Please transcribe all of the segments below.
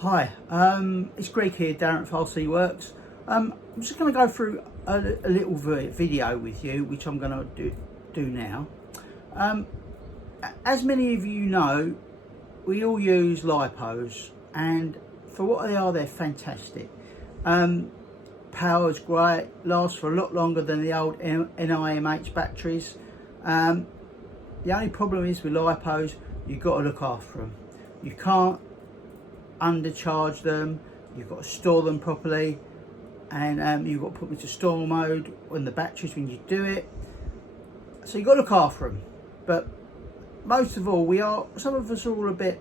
Hi, it's Greg here, Darren at Falsey Works. I'm just going to go through a little video with you, which I'm going to do now. As many of you know, we all use Lipos, and for what they are, they're fantastic. Power's great, lasts for a lot longer than the old NIMH batteries. The only problem is with Lipos, you've got to look after them. You can't undercharge them, you've got to store them properly, and you've got to put them into store mode on the batteries when you do it, so you've got to look after them. But most of all, some of us are all a bit,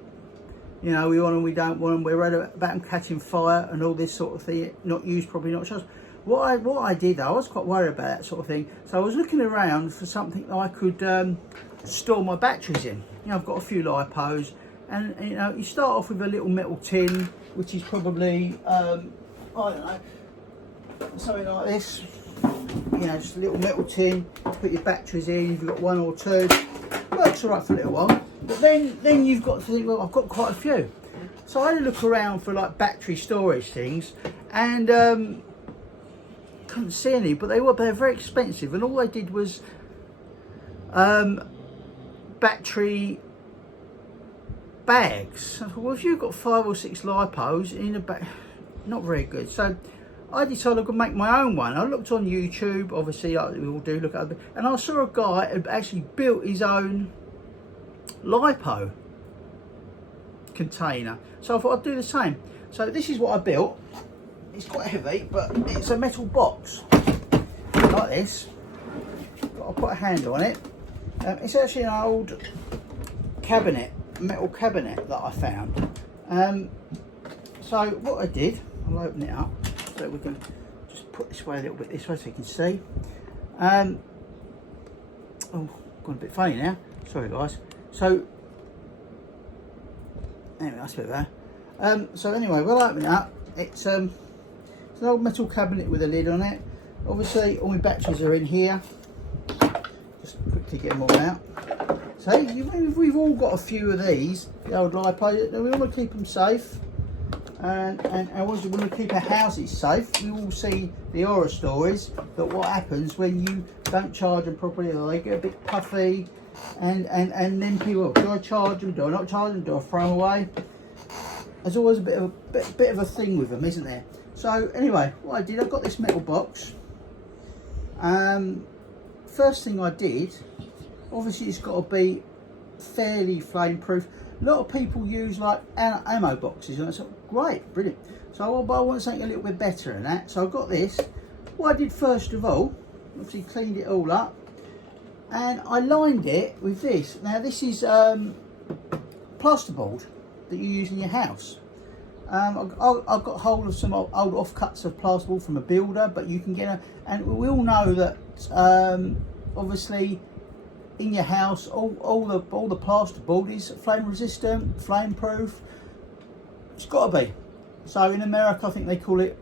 you know, we want them, we don't want them, we're worried about them catching fire and all this sort of thing, not used properly, not charged. What I did, I was quite worried about that sort of thing, so I was looking around for something that I could store my batteries in. You know, I've got a few Lipos, and you know, you start off with a little metal tin, which is probably I don't know, something like this. You know, just a little metal tin. Put your batteries in. If you've got one or two, works all right for a little while. But then you've got to think, well, I've got quite a few. So I had to look around for like battery storage things, and couldn't see any. But they're very expensive, and all I did was battery bags. I thought, well, if you've got 5 or 6 Lipos in a bag, not very good. So I decided I could make my own one. I looked on YouTube, obviously, like we all do, look at other, and I saw a guy had actually built his own Lipo container. So I thought I'd do the same. So this is what I built. It's quite heavy, but it's a metal box like this. I'll put a handle on it. It's actually an old cabinet, metal cabinet that I found. So what I did, I'll open it up so we can just put this way a little bit this way so you can see. Oh, gone a bit funny now, sorry guys. So anyway, that's a bit better. So anyway, we'll open it up. It's an old metal cabinet with a lid on it. Obviously all my batteries are in here. Just quickly get them all out. So we've all got a few of these, the old Lipo. We want to keep them safe, and also want to keep our houses safe. We all see the horror stories that what happens when you don't charge them properly, or they get a bit puffy, and then people, do I charge them, do I not charge them, do I throw them away? There's always a bit of a thing with them, isn't there? So anyway, what I did, I got this metal box. First thing I did, obviously it's got to be fairly flame proof. A lot of people use like ammo boxes, and it's great, brilliant. So I want something a little bit better than that. So I got this. What I did first of all, obviously cleaned it all up, and I lined it with this. Now this is plasterboard that you use in your house. I've got hold of some old offcuts of plasterboard from a builder, but you can get and we all know that obviously in your house all the plasterboard is flame resistant, flame proof. It's got to be. So in America I think they call it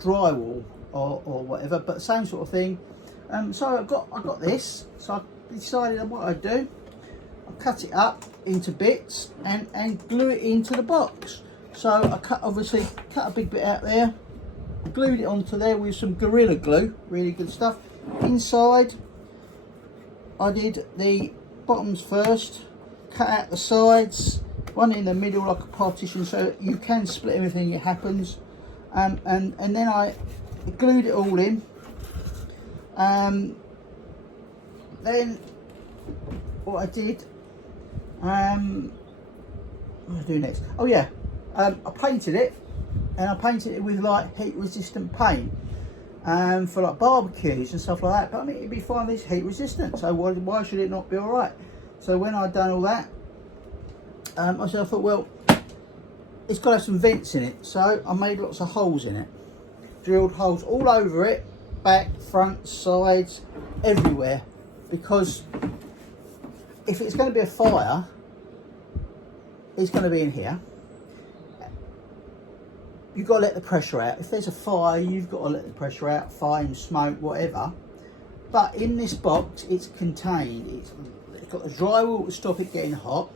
drywall or whatever, but same sort of thing. So I got this. So I decided what I'd do. I cut it up into bits and glue it into the box. So I obviously cut a big bit out there, glued it onto there with some Gorilla Glue, really good stuff. Inside I did the bottoms first, cut out the sides, one in the middle like a partition so you can split everything if it happens, and then I glued it all in. Then what I did, what do I do next? Oh yeah, I painted it, and I painted it with like heat resistant paint for like barbecues and stuff like that. But I mean, it'd be fine, this heat resistant, so why should it not be all right? So when I'd done all that, I thought, well, it's got to have some vents in it, so I made lots of holes in it, drilled holes all over it, back, front, sides, everywhere, because if it's going to be a fire, it's going to be in here. You've got to let the pressure out. If there's a fire, you've got to let the pressure out, fire, smoke, whatever. But in this box, it's contained. It's got the drywall to stop it getting hot,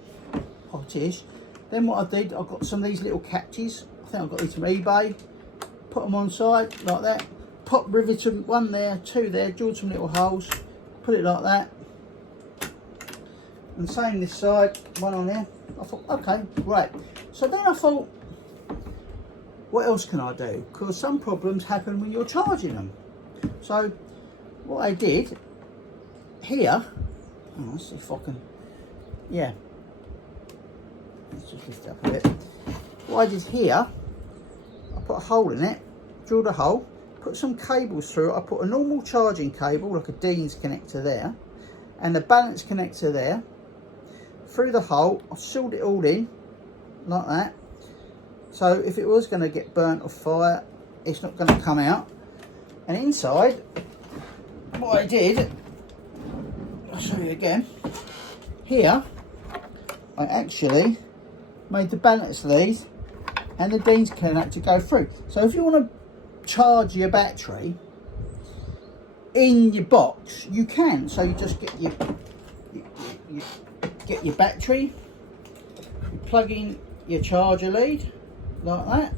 hotish. Then what I did, I got some of these little catches. I think I got these from eBay. Put them on side like that. Pop riveted one there, two there, drilled some little holes. Put it like that. And same this side, one on there. I thought, okay, great. So then I thought, what else can I do? Because some problems happen when you're charging them. So what I did here, oh, let's see if I can, yeah. Let's just lift it up a bit. What I did here, I put a hole in it, drilled a hole, put some cables through it. I put a normal charging cable, like a Dean's connector there, and a balance connector there. Through the hole, I sealed it all in, like that. So if it was going to get burnt or fire, it's not going to come out. And inside, what I did, I'll show you again. Here, I actually made the balance lead and the Dean's connector go through. So if you want to charge your battery in your box, you can. So you just get your battery, you plug in your charger lead like that.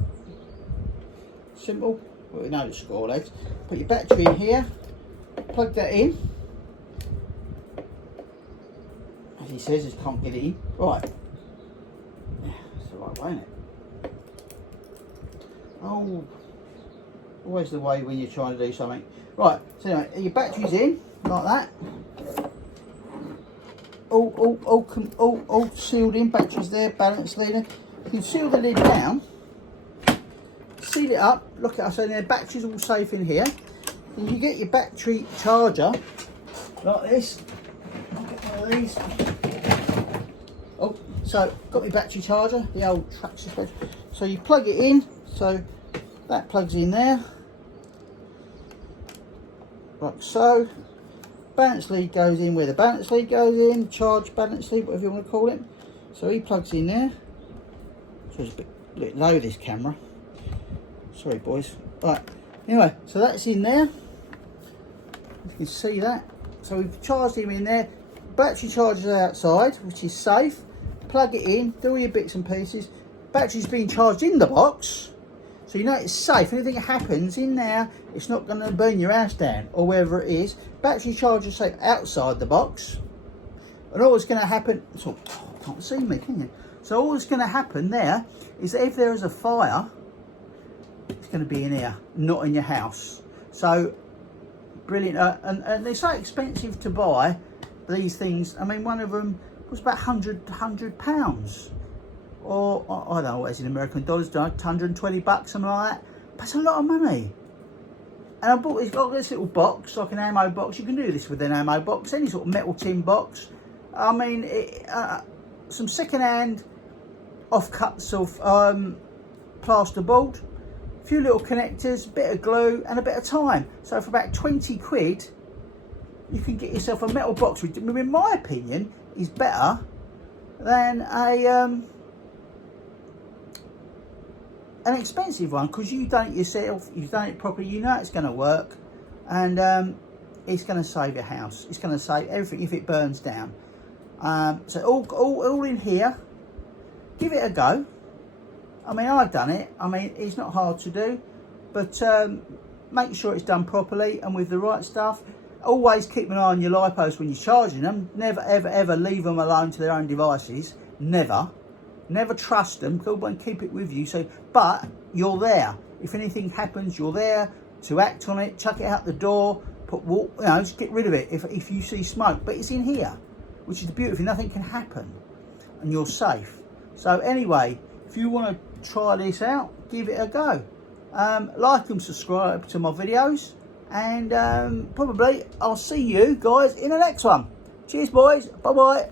Simple. Well, we know the score leads. Put your battery in here, plug that in. As he says, he can't get it in. Right. That's the right way, isn't it? Oh, always the way when you're trying to do something. Right, so anyway, your battery's in, like that. All sealed in, batteries there, balance leader. You can seal the lid down, seal it up, look at us, so the battery's all safe in here. And you get your battery charger, like this. I'll get one of these. Oh, so got my battery charger, the old traction battery. So you plug it in, so that plugs in there, like so. Balance lead goes in where the balance lead goes in, charge balance lead, whatever you want to call it. So he plugs in there. So it's a bit low, this camera. Sorry, boys. Right, anyway, so that's in there. You can see that. So we've charged him in there. Battery charger outside, which is safe. Plug it in, do all your bits and pieces. Battery's being charged in the box, so you know it's safe. Anything that happens in there, it's not going to burn your house down or wherever it is. Battery charger safe outside the box. And all that's going to happen, so can't see me, can you? So all that's going to happen there is that if there is a fire, it's going to be in here, not in your house. So brilliant. And they're so expensive to buy these things. I mean, one of them was about £100, or I don't know what it's in American dollars, $120, something like that. But it's a lot of money. And I bought this, got this little box, like an ammo box. You can do this with an ammo box, any sort of metal tin box. I mean, some second-hand offcuts of plasterboard, a few little connectors, a bit of glue, and a bit of time. So for about 20 quid, you can get yourself a metal box, which, in my opinion, is better than an expensive one, because you've done it yourself, you've done it properly, you know it's going to work, and it's going to save your house. It's going to save everything if it burns down. So all in here. Give it a go. I mean, I've done it. I mean, it's not hard to do, but make sure it's done properly and with the right stuff. Always keep an eye on your lipos when you're charging them. Never, ever, ever leave them alone to their own devices. Never. Never trust them. Go and keep it with you. So, but you're there. If anything happens, you're there to act on it. Chuck it out the door. Just get rid of it if you see smoke. But it's in here, which is the beauty. Nothing can happen, and you're safe. So anyway, if you want to try this out, give it a go. Like and subscribe to my videos, and probably I'll see you guys in the next one. Cheers, boys. Bye bye.